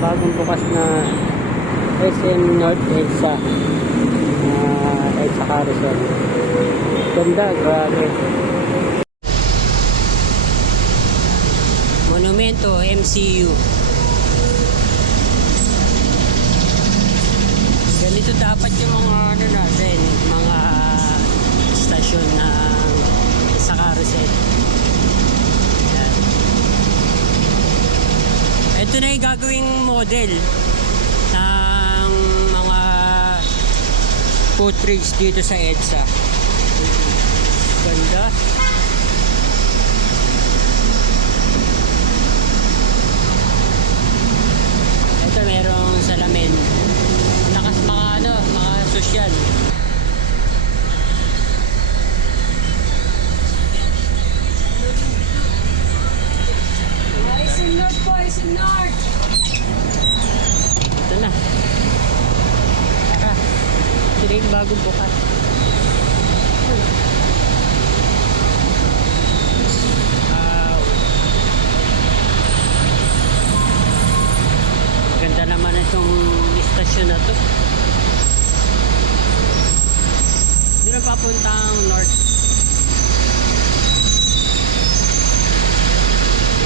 bagong bukas na SM North EDSA. Uh, EDSA Carousel ganda grabe. Monumento MCU ganito dapat yung mga ano natin mga stasyon ng sa carousel Yan. Ito na yung gagawing model ng mga footbridge dito sa EDSA. Ganda ito merong salamin lakas mga ano mga sosyal Ayusin North po, ayusin North. ito na tara sila yung bagong bukas wow ganda naman itong istasyon na to hindi na papuntang north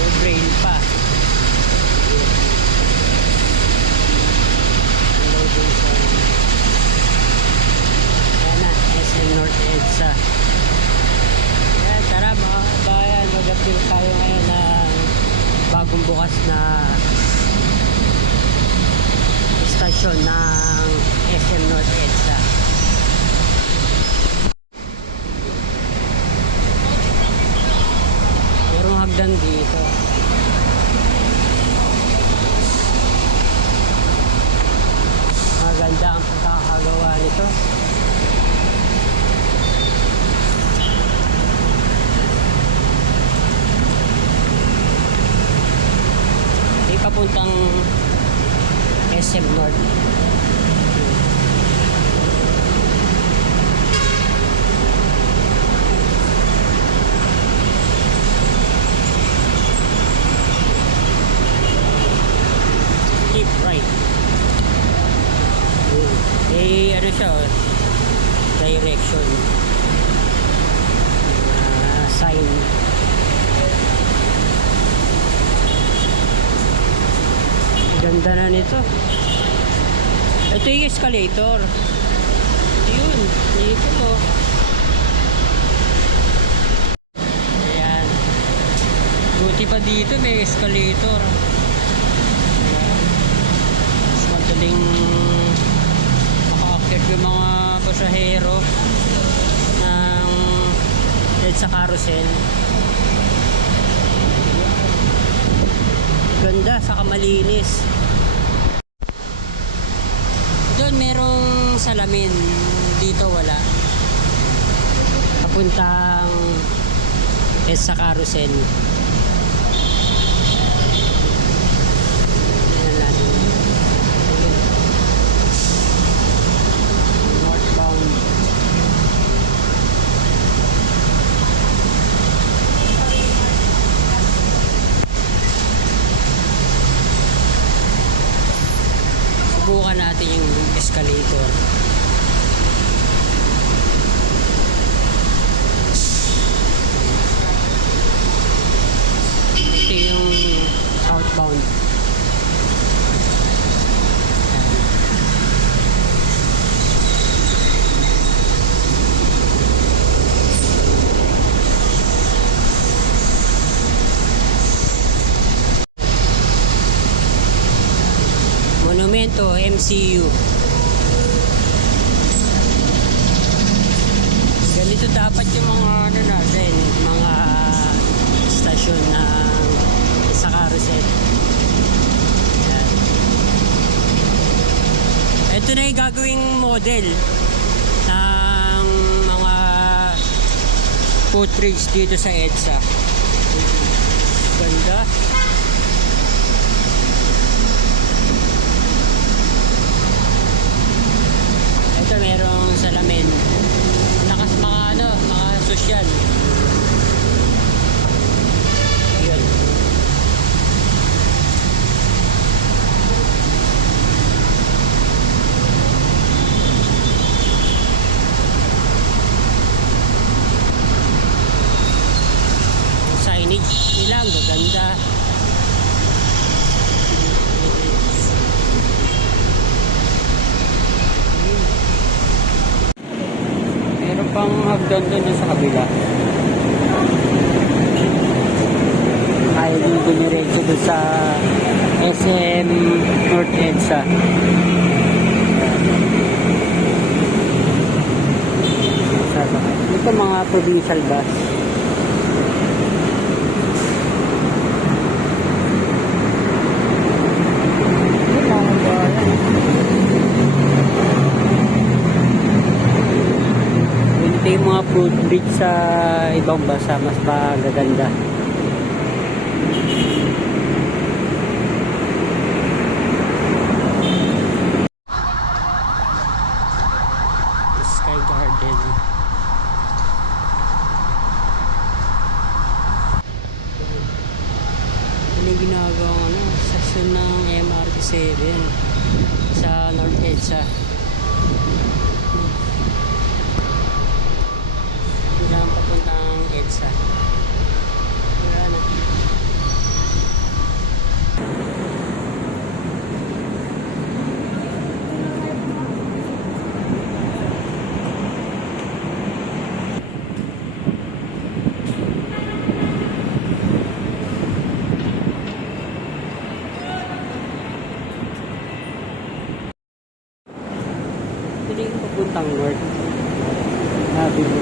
may brain pa Hello dun sa Yan na, SM North EDSA Yan, tara mga kabayan Mag-appeal tayo ngayon ng bukas na istasyon ng SM North EDSA Merong hagdan dito Maganda ang pagkakagawa nito. Di papuntang SM North. Keep right. Eh, ano siya, oh, direction. Ah, sign. Ganda na nito. Ito yung escalator. Yun, dito mo. Ayan. Buti pa dito may escalator. Mas madaling makakakit yung mga pasahero ng dahil sa carousel. Ganda, saka malinis. Doon merong salamin. Dito wala. Papuntang es sa carousel. Tingnan natin. Northbound. Subukan natin yung escalator. Ito yung southbound. Monumento MCU. Ganito dapat yung mga ano natin, mga stasyon ng sa carousel. Ito na yung gagawing model ng mga footbridge dito sa EDSA. Ganda. Ito merong salamin. Lakas mga ano, mga sosyal. Yun. Doon sa kabila. Kaya din diniretso doon sa SM North EDSA. Ito mga provincial bus. Ito mga bayan. Ito yung mga food bridge sa ibang bansa, mas magaganda. Sky Garden. Ano ginagawa ano, session ng MRT7 sa North EDSA. Bilang papuntang EDSA. Wala na. Pwede yung papuntang north. Sabi mo.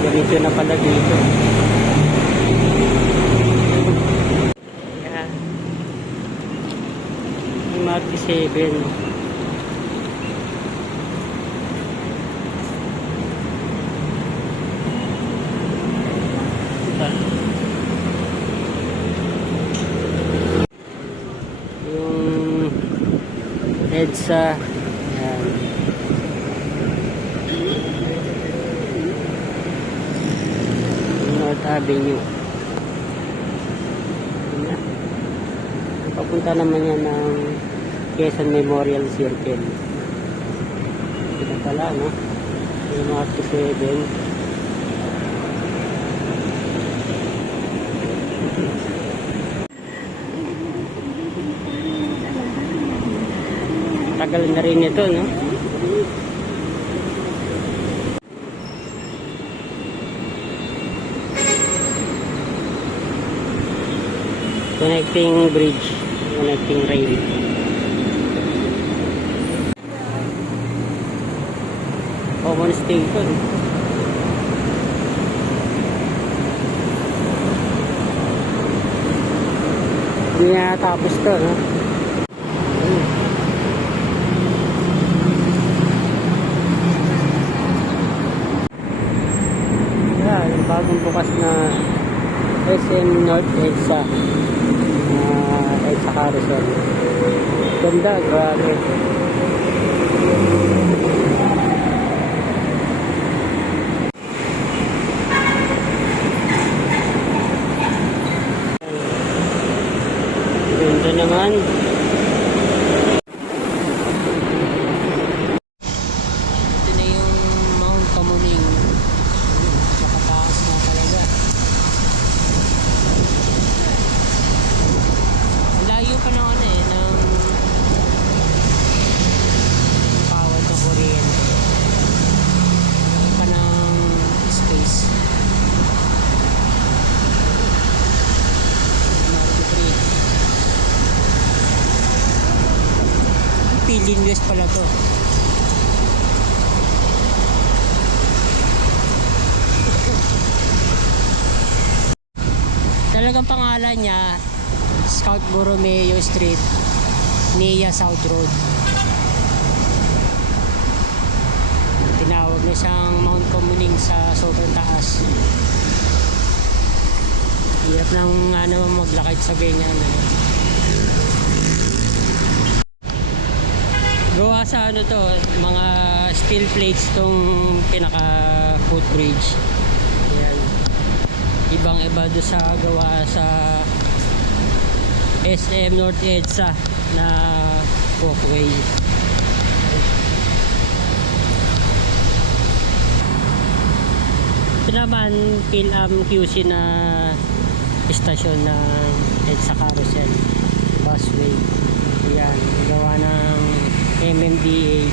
Ganito na pala dito. Yeah. MRT 7. Ito. Yung EDSA. Yan. North Avenue. Na. Papunta naman yan ng Quezon Memorial Circle. Ito pala, no? Yung North 7. Tagal na rin ito, no? Connecting bridge, connecting rail. Common station. Hindi na tapos to, no? Yeah, bagong bukas na SM North EDSA. Uh, EDSA Carousel. Ganda, grabe. Ganda naman. Ito na yung Mount Kamuning. Nakataas na talaga. Ang Layo pa ng ano eh, ng pawad ng kuryente. Layo pa ng space. Marco 3. Pilin West pala to. Talagang pangalan niya, Scout Borromeo Street, Nia South Road. Tinawag na siyang Mount Comuning sa sobrang taas. Hirap nang naman maglakad sa ganyan. Eh. Gawa sa ano to, mga steel plates tong pinaka footbridge. Ayan. Ibang iba do sa gawa sa SM North EDSA na walkway. Ito naman PILAM QC na istasyon ng EDSA Carousel. Busway. Yan gawa ng MMDA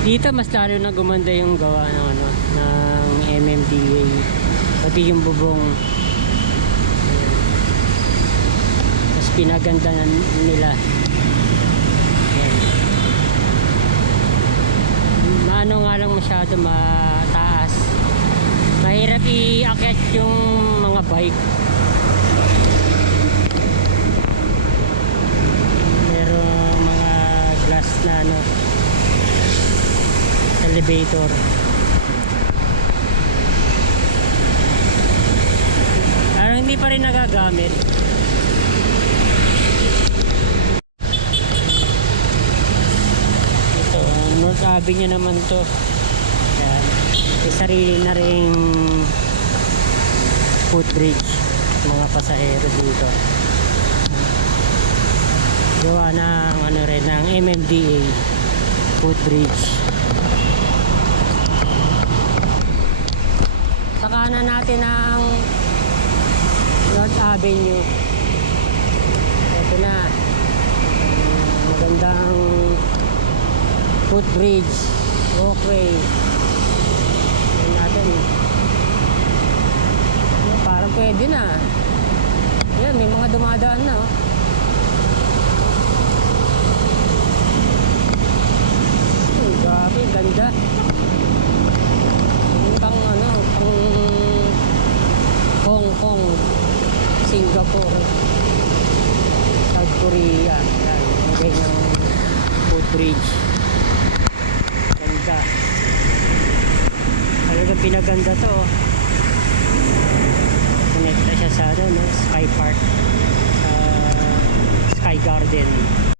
Dito mas lalo na gumanda yung gawa ng ano ng MMDA pati yung bubong. Tapos pinaganda na nila. Ayan. Maano nga lang masyado mataas. Mahirap iakyat yung mga bike. Merong mga glass na ano elevator. Parang hindi pa rin nagagamit. Ito, North Avenue naman to. Yan. May sarili na ring footbridge mga pasahero dito. Gawa ng ano rin ng MMDA footbridge. Sa kanan natin ang North Avenue. Ito na. Magandang footbridge, walkway. Tingnan natin. Parang pwede na. Yan, may mga dumadaan na. Oh. Hmm, grabe, ganda. Pang ano, pang Hong Kong, Singapore, South Korea. Yan, yung ganyang footbridge. Ganda. Talaga pinaganda to. oh. Connecta siya sa ano, no? Sky Park. Sa Sky Garden.